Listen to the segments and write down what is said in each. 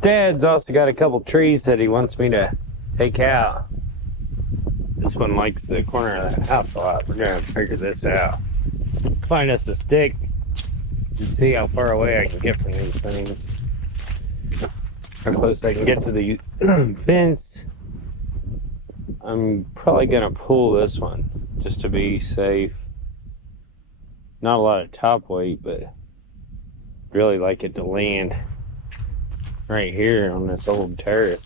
Dad's also got a couple trees that he wants me to take out. This one likes the corner of that house a lot. We're gonna figure this out. Find us a stick and see how far away I can get from these things. How close I can get to the fence. I'm probably gonna pull this one just to be safe. Not a lot of top weight, but really like it to land right here on this old terrace.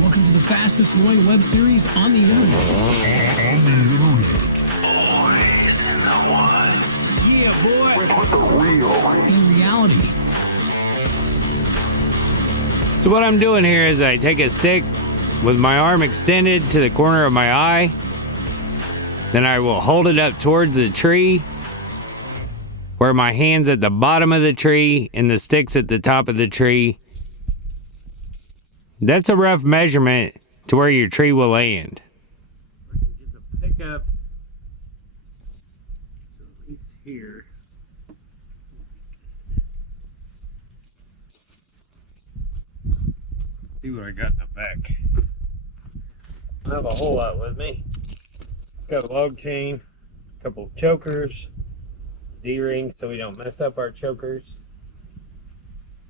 Welcome to the fastest growing web series on the internet. Boys in the woods. Yeah, boy. We put the real In reality. So what I'm doing here is I take a stick with my arm extended to the corner of my eye. Then I will hold it up towards the tree where my hand's at the bottom of the tree and the stick's at the top of the tree. That's a rough measurement to where your tree will land. I can get the pickup to at least here. Let's see what I got in the back. I don't have a whole lot with me. Got a log chain, a couple of chokers, D-rings so we don't mess up our chokers,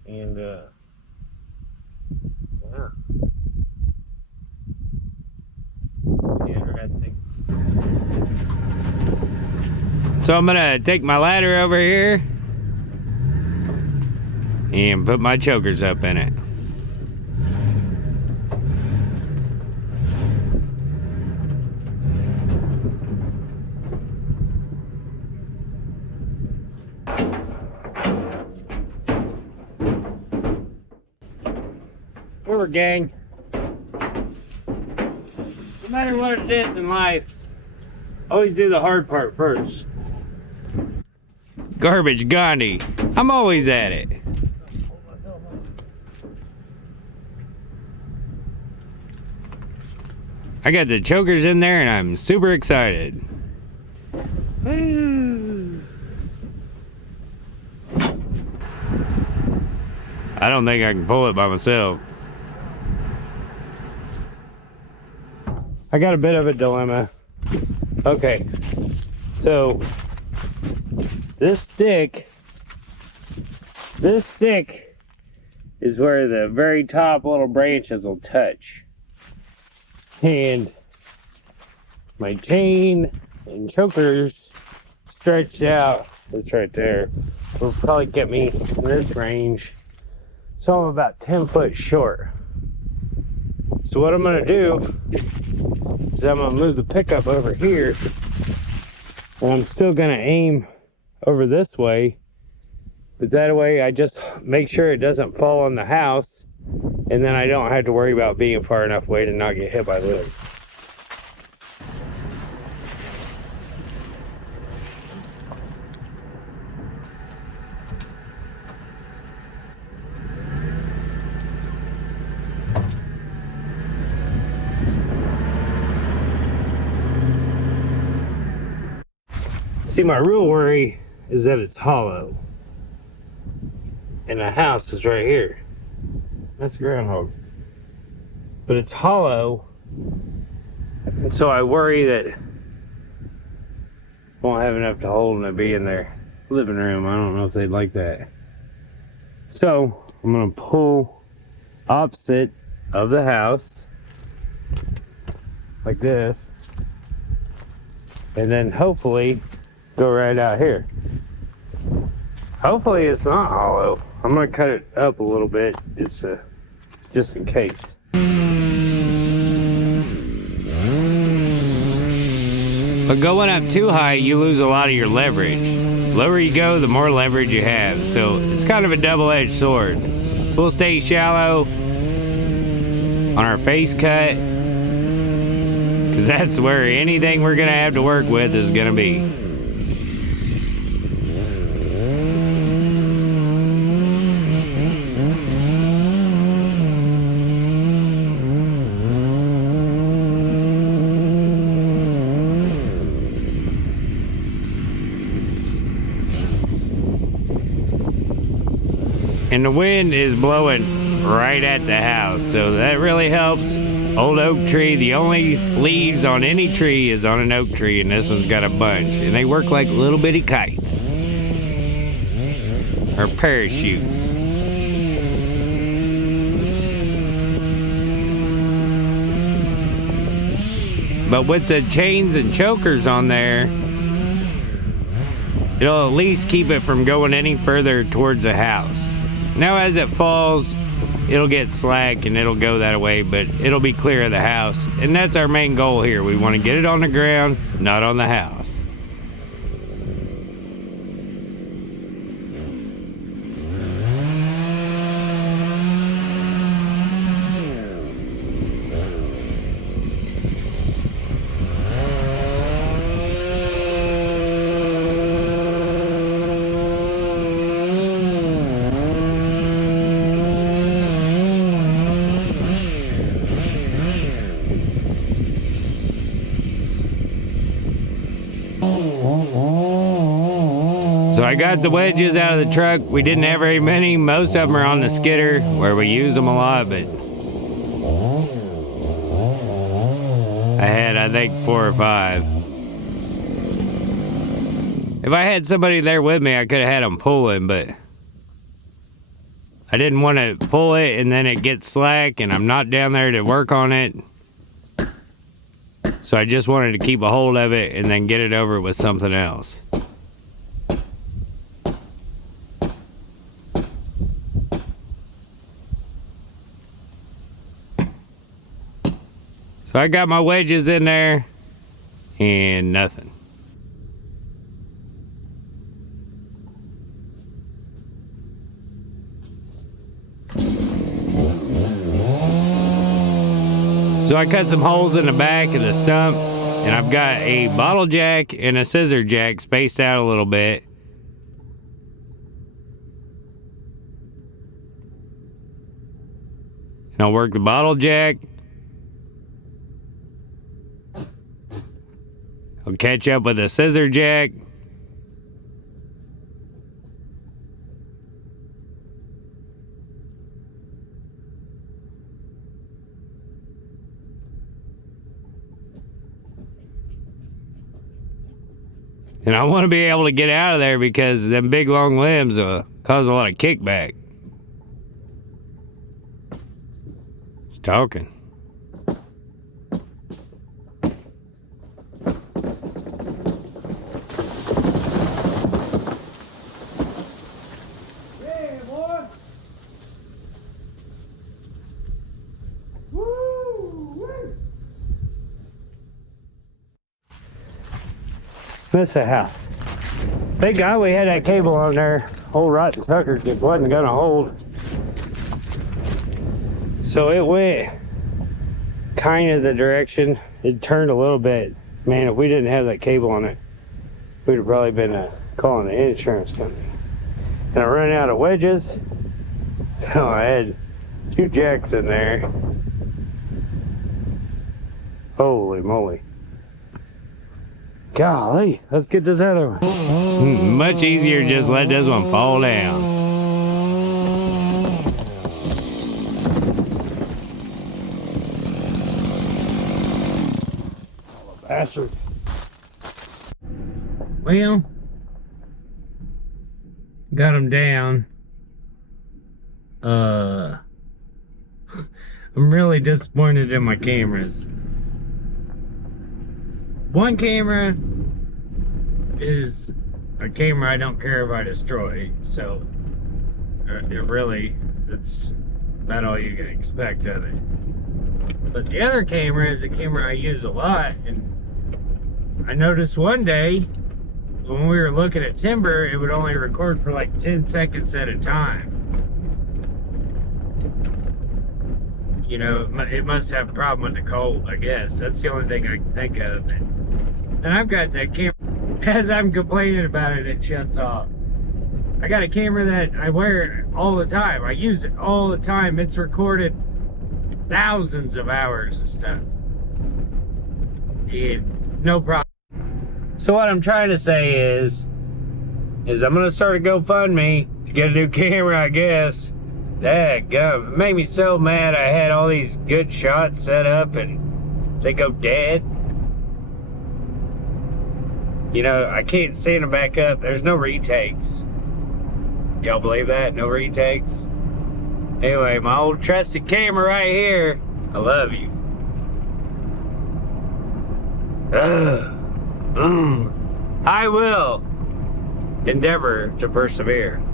and yeah. Interesting. So I'm gonna take my ladder over here and put my chokers up in it. Remember, gang, no matter what it is in life, always do the hard part first. Garbage Gandhi. I'm always at it. I got the chokers in there and I'm super excited. I don't think I can pull it by myself. I got a bit of a dilemma. Okay, so this stick is where the very top little branches will touch. And my chain and chokers stretched out, it's right there, will probably get me in this range. So I'm about 10 foot short. So what I'm gonna do is I'm gonna move the pickup over here, and I'm still gonna aim over this way, but that way I just make sure it doesn't fall on the house, and then I don't have to worry about being far enough away to not get hit by limbs. See, my real worry is that it's hollow. And the house is right here. That's a groundhog. But it's hollow. And so I worry that I won't have enough to hold and it'll be in their living room. I don't know if they'd like that. So I'm gonna pull opposite of the house like this. And then hopefully go right out here. Hopefully it's not hollow. I'm gonna cut it up a little bit just in case. But going up too high, you lose a lot of your leverage. The lower you go, the more leverage you have. So it's kind of a double-edged sword. We'll stay shallow on our face cut, because that's where anything we're gonna have to work with is gonna be. And the wind is blowing right at the house, so that really helps. Old oak tree, the only leaves on any tree is on an oak tree, and this one's got a bunch. And they work like little bitty kites. Or parachutes. But with the chains and chokers on there, it'll at least keep it from going any further towards the house. Now as it falls, it'll get slack and it'll go that way, but it'll be clear of the house. And that's our main goal here. We want to get it on the ground, not on the house. So I got the wedges out of the truck. We didn't have very many. Most of them are on the skidder where we use them a lot, but I had, I think, 4 or 5. If I had somebody there with me, I could have had them pulling, but I didn't want to pull it and then it gets slack and I'm not down there to work on it. So I just wanted to keep a hold of it and then get it over with something else. So I got my wedges in there and nothing. So I cut some holes in the back of the stump, and I've got a bottle jack and a scissor jack spaced out a little bit. And I'll work the bottle jack. I'll catch up with a scissor jack. And I want to be able to get out of there because them big long limbs cause a lot of kickback. Just talking. Yeah, boy. Woo! That's the house. Thank God we had that cable on there. Old rotten sucker just wasn't gonna hold. So it went kind of the direction. It turned a little bit. Man, if we didn't have that cable on it, we'd have probably been calling the insurance company. And I ran out of wedges, so I had 2 jacks in there. Holy moly. Golly, let's get this other one. Much easier just let this one fall down. Bastard. Well, got him down. I'm really disappointed in my cameras. One camera is a camera I don't care if I destroy, so that's about all you can expect of it. But the other camera is a camera I use a lot, and I noticed one day when we were looking at timber, it would only record for like 10 seconds at a time. You know, it must have a problem with the cold, I guess. That's the only thing I can think of. And I've got that camera, as I'm complaining about it, it shuts off. I got a camera that I wear all the time. I use it all the time. It's recorded thousands of hours of stuff. And no problem. So what I'm trying to say is I'm gonna start a GoFundMe, to get a new camera, I guess. Dadgum. It made me so mad. I had all these good shots set up and they go dead. You know, I can't send them back up. There's no retakes. Y'all believe that? No retakes? Anyway, my old trusted camera right here. I love you. I will endeavor to persevere.